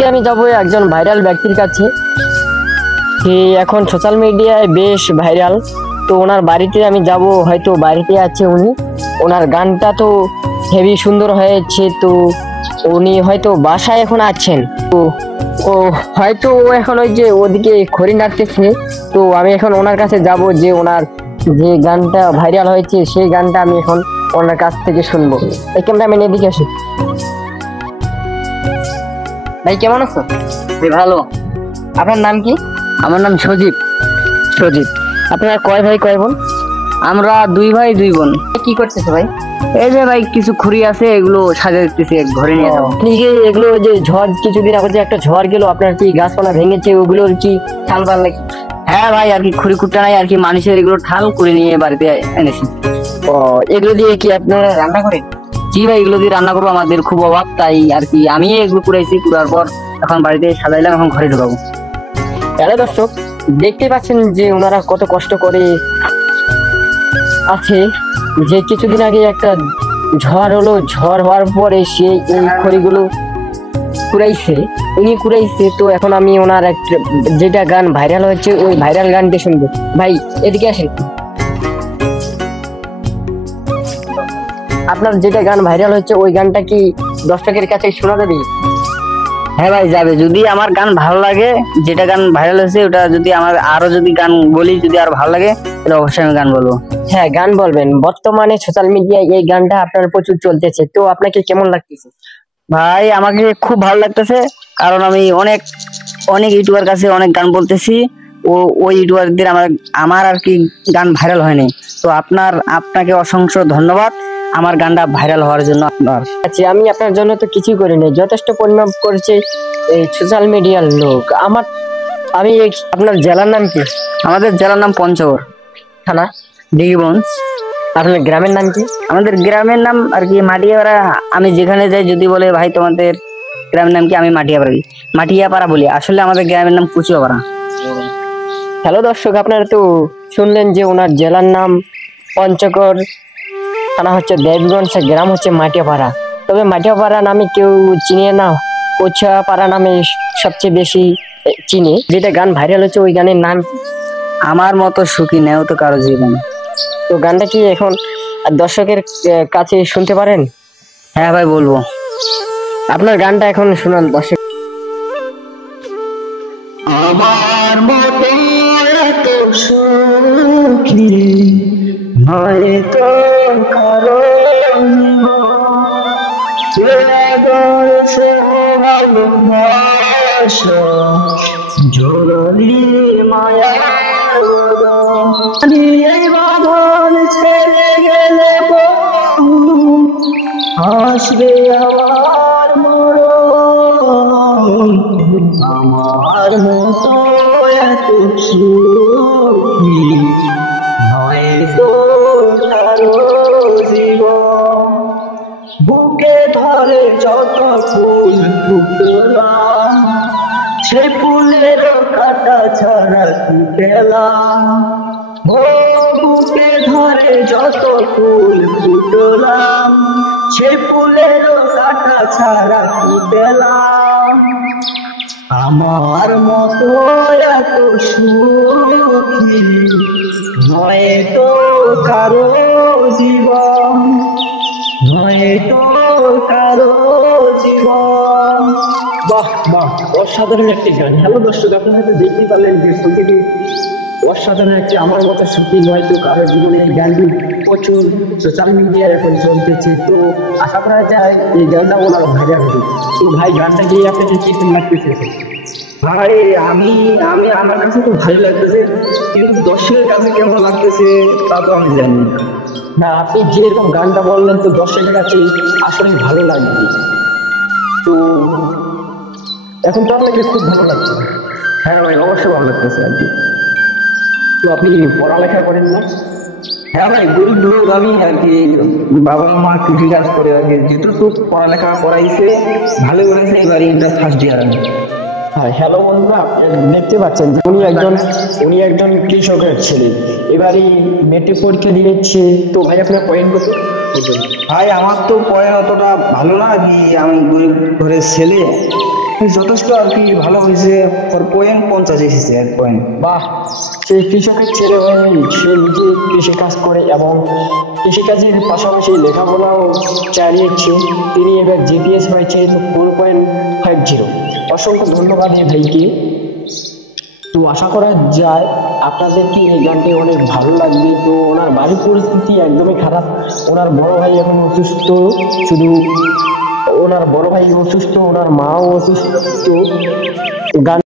আজকে আমি যাব একজন ভাইরাল ব্যক্তির কাছে। সে এখন সোশ্যাল মিডিয়ায় বেশ ভাইরাল। তো ওনার বাড়িতে আমি যাব, হয়তো বাড়িতে আছে উনি। ওনার গানটা তো হেভি সুন্দর হয়েছে। তো উনি হয়তো বাসায় এখন আছেন। তো ও হয়তো ও এখন ওই যে ওদিকে খড়ি নাড়তেছে। তো আমি এখন ওনার কাছে যাব, যে ওনার যে গানটা ভাইরাল হয়েছে সেই গানটা আমি এখন ওনার কাছ থেকে শুনবো। এই ক্যামেরাম্যান এদিকে আসি। ভাই কেমন আছো? ভালো। আপনার নাম কি? আমার নাম সজীব। সজিত। আপনারা কয় ভাই কয় বোন? আমরা 2 ভাই 2 বোন। কি করতেছে ভাই? এই যে ভাই কিছু খুঁড়ি আছে, এগুলো সাজাতেছি, ঘরে নিয়ে যাবো। ঠিক আছে, এগুলো যে ঝড় কিছুদিন আগে যে একটা ঝড় গেল, আপনার কি গাছপালা ভেঙেছে, ওগুলোর কি ঠাল পাল নাকি? হ্যাঁ ভাই, আর কি খুঁড়ি কুট্টা নাই, আর কি মানুষের এগুলো ঠাল করে নিয়ে বাড়িতে এনেছি। ও, এগুলো দিয়ে কি আপনারা রান্না করেন? জি ভাই, এগুলো দিয়ে রান্না করবো, আমাদের খুব অভাব, তাই আর কি আমি এগুলো কুড়াইছি। কুড়ার পর এখন বাড়িতে সাজাইলাম, এখন ঘরে ঢুকাবো। হ্যালো দর্শক, দেখতে পাচ্ছেন যে ওনারা কত কষ্ট করে আছে। যে কিছুদিন আগে একটা ঝড় হলো, ঝড় হওয়ার পরে সে এই খড়িগুলো কুড়াইছে, উনি কুড়াইছে। তো এখন আমি ওনার একটা যেটা গান ভাইরাল হয়েছে ওই ভাইরাল গানটা শুনবো। ভাই এদিকে আসেন। আপনার যেটা গান ভাইরাল হচ্ছে ওই গানটা কি দর্শকের কাছে শোনা যাবে? হ্যাঁ ভাই যাবে, যদি আমার গান ভালো লাগে, যেটা গান ভাইরাল হয়েছে ওটা যদি আমার আরো যদি গান বলি, যদি আরো ভালো লাগে তাহলে অবশ্যই আমি গান বলবো। হ্যাঁ, গান বলবেন। বর্তমানে সোশ্যাল মিডিয়ায় এই গানটা আপনার প্রচুর চলতেছে, তো আপনাকে কেমন লাগতেছে? ভাই আমাকে খুব ভালো লাগতেছে, কারণ আমি অনেক অনেক ইউটিউবার কাছে অনেক গান বলতেছি, ওই ইউটিউবারদের আমার আর কি গান ভাইরাল হয়নি। তো আপনাকে অসংখ্য ধন্যবাদ আমার গানটা ভাইরাল হওয়ার জন্য। আচ্ছা, আমি আপনার জন্য তো কিছুই করি নাই, যথেষ্ট পরিমাপ করেছে এই সোশ্যাল মিডিয়ার লোক। আপনার জেলার নাম কি? আমাদের জেলার নাম পঞ্চগড়, থানা ডিগিগঞ্জ। আপনার গ্রামের নাম কি? আমাদের গ্রামের নাম আর কি মাটিয়াপাড়া। আমি যেখানে যাই যদি বলে ভাই তোমাদের গ্রামের নাম কি, আমি মাটিয়াপাড়া বলি। আসলে আমাদের গ্রামের নাম কুচিয়াপাড়া। হ্যালো দর্শক, আপনারা তো শুনলেন যে ওনার জেলার নাম পঞ্চগড়, থানা হচ্ছে দেবগঞ্জ, গ্রাম হচ্ছে মাটিয়াপাড়া। তবে মাটিয়াপাড়া নামে কেউ চিনে না, কুচিয়াপাড়া নামে সবচেয়ে বেশি চিনে। যেটা গান ভাইরাল হচ্ছে ওই গানের নাম আমার মতো সুখী নেও তো কারো জীবন। তো গানটা কি এখন দর্শকের কাছে শুনতে পারেন? হ্যাঁ ভাই বলবো। আপনার গানটা এখন শুনান দর্শক। আমার মতো এত সুখী হয়তো কারো ভালোবাসা জরুরি মায়া বাঁধন ছেড়ে গেলে আসবে আমার মরণ। আমার মতো এত সুখী হয়তো কারো জীবন। বুকে ধরে যত ফুল ফুটলাম, সে ফুলের কাটা ছাড়া কি পেলাম। ও বুকে ধরে যত ফুল ফুটলাম, সে ফুলের কাটা ছাড়া কি পেলাম। আমার মতো এত সুখী হয়তো কারো জীবন, হয়তো কারো জীবন। বাহ বাহ, অসাধারণ একটি গান। হ্যালো দর্শক, আপনারা হয়তো দেখতেই পারলেন যে সঙ্গীটি অসাধারণ একটি আমার মতো সুখী নয়তো কারো জীবনে এই গানটি প্রচুর সোশ্যাল মিডিয়ায় এখন চলতেছে। তো আশা করা যায় এই গানটা ওনার ভাইরাল হবে। তো ভাই গানটা গিয়ে আপনাকে কি লাগতেছে? ভাই আমি আমি আমার কাছে তো ভালো লাগতেছে, কিন্তু দর্শকের কাছে কেমন লাগতেছে তা তো আমি জানি না। না, আপনি যেরকম গানটা বললেন তো দর্শকের কাছে আসলে ভালো লাগবে। তো এখন তো আপনাকে খুব ভালো লাগছে। হ্যাঁ ভাই, অবশ্যই ভালো লাগতেছে আর কি। তো আপনি পড়ালেখা করেন না? হ্যাঁ ভাই, গরিব লোক আমি আর কি, বাবা মা কৃষি কাজ করে আর কি, যেটুকু পড়ালেখা করাইছে ভালো করেছে, এবার ইন্টার ফার্স্ট ইয়ার আমি। হ্যালো বন্ধুরা, দেখতে পাচ্ছেন যে উনি একজন কৃষকের ছেলে, এবারে মেট্রিক পরীক্ষা দিয়েছে। তো ভাই আপনার পয়েন্ট কত? ভাই আমার তো পড়ার অতটা ভালো না আর কি, আমি গরিব ঘরের ছেলে, যথেষ্ট আর কি ভালো হয়েছে। 4.50 এসেছে 1 পয়েন্ট। বাহ, সেই কৃষকের ছেলে হয়ে সে নিজে কৃষিকাজ করে এবং কৃষিকাজের পাশাপাশি লেখাপড়াও চালিয়েছে। তিনি এবার জিপিএস হয়েছে তো 4.50। অসংখ্য ধন্যবাদ এই ভাইকে। তো আশা করা যায় আপনাদেরকে এই গানটি অনেক ভালো লাগবে। তো ওনার বাড়ির পরিস্থিতি একদমই খারাপ। ওনার বড় ভাই এখন অসুস্থ, শুধু ওনার বড় ভাই অসুস্থ, ওনার মাও অসুস্থ। গান